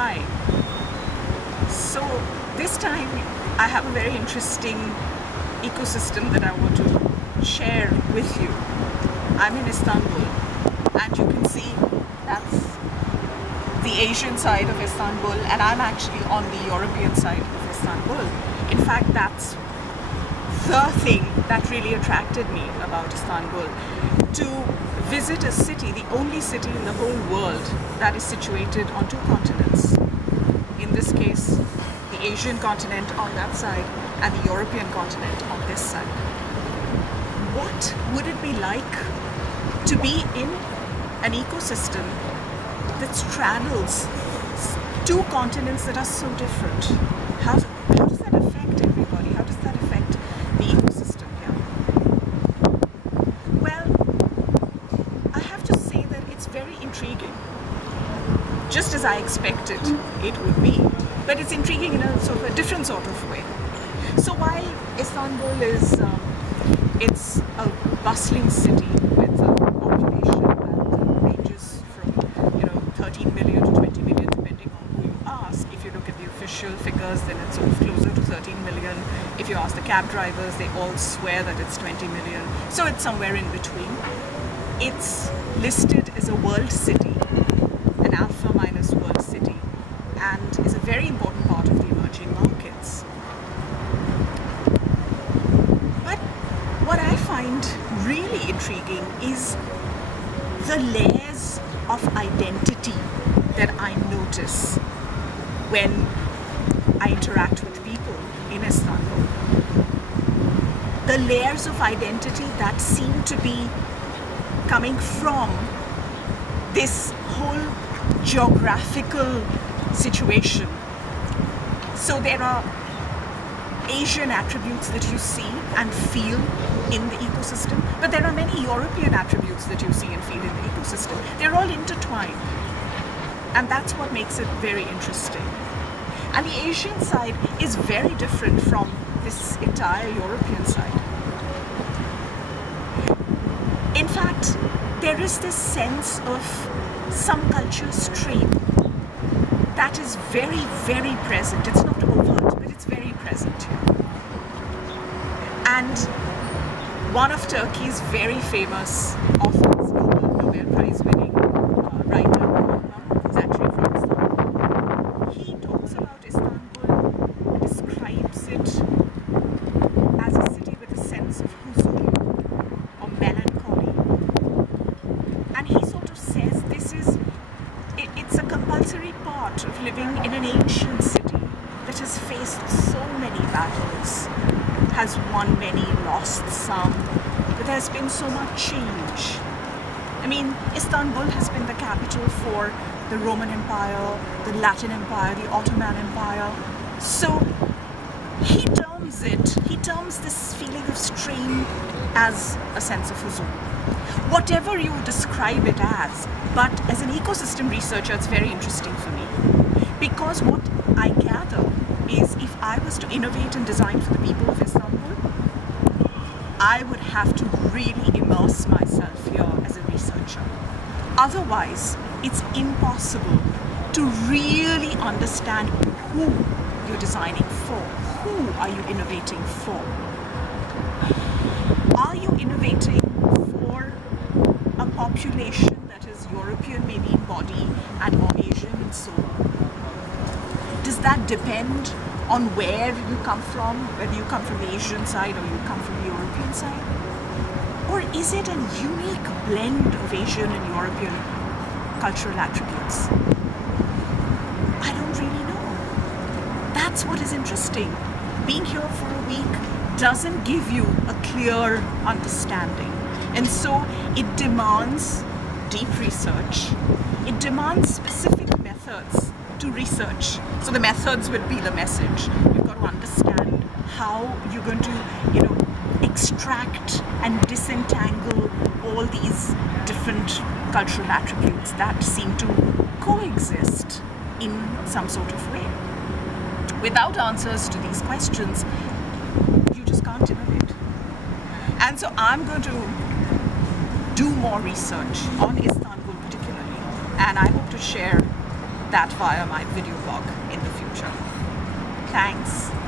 Hi. So this time I have a very interesting ecosystem that I want to share with you. I'm in Istanbul and you can see that's the Asian side of Istanbul and I'm actually on the European side of Istanbul. In fact, that's the thing that really attracted me about Istanbul. To visit a city, the only city in the whole world that is situated on two continents. In this case, the Asian continent on that side and the European continent on this side. What would it be like to be in an ecosystem that straddles two continents that are so different? How does that affect everybody? How does that affect the ecosystem here? Well, I have to say that it's very intriguing, just as I expected it would be, but it's intriguing in a sort of a different sort of way. So while Istanbul is it's a bustling city with a population that ranges from 13 million to 20 million depending on who you ask. If you look at the official figures, then it's sort of closer to 13 million. If you ask the cab drivers, they all swear that it's 20 million. So it's somewhere in between. It's listed as a world city, an alpha minus world city, and is a very important part of the emerging markets. But what I find really intriguing is the layers of identity that I notice when I interact with people in Istanbul. The layers of identity that seem to be coming from this whole geographical situation. So there are Asian attributes that you see and feel in the ecosystem, but there are many European attributes that you see and feel in the ecosystem. They're all intertwined, and that's what makes it very interesting. And the Asian side is very different from this entire European side. In fact, there is this sense of some culture strain that is very, very present. It's not overt, but it's very present here. And one of Turkey's very famous authors, Nobel Prize winning writer, is actually from Istanbul. He talks about Istanbul and describes it as a city with a sense of huzur, or melancholy. And he sort of says it's a compulsory part of living in an ancient city that has faced so many battles, has won many, lost some, but there's been so much change. I mean, Istanbul has been the capital for the Roman Empire, the Latin Empire, the Ottoman Empire. So he terms this feeling of strain as a sense of huzur. Whatever you describe it as, but as an ecosystem researcher, it's very interesting for me. Because what I gather is if I was to innovate and design for the people of Istanbul, I would have to really immerse myself here as a researcher. Otherwise, it's impossible to really understand who you're designing for. Who are you innovating for? Are you innovating for a population that is European maybe in body and more Asian in soul? Does that depend on where you come from, whether you come from the Asian side or you come from the European side? Or is it a unique blend of Asian and European cultural attributes? I don't really know. That's what is interesting. Being here for a week doesn't give you a clear understanding. And so it demands deep research. It demands specific methods to research. So the methods will be the message. You've got to understand how you're going to, extract and disentangle all these different cultural attributes that seem to coexist in some sort of way. Without answers to these questions, you just can't innovate. And so I'm going to do more research on Istanbul particularly, and I hope to share that via my video blog in the future. Thanks.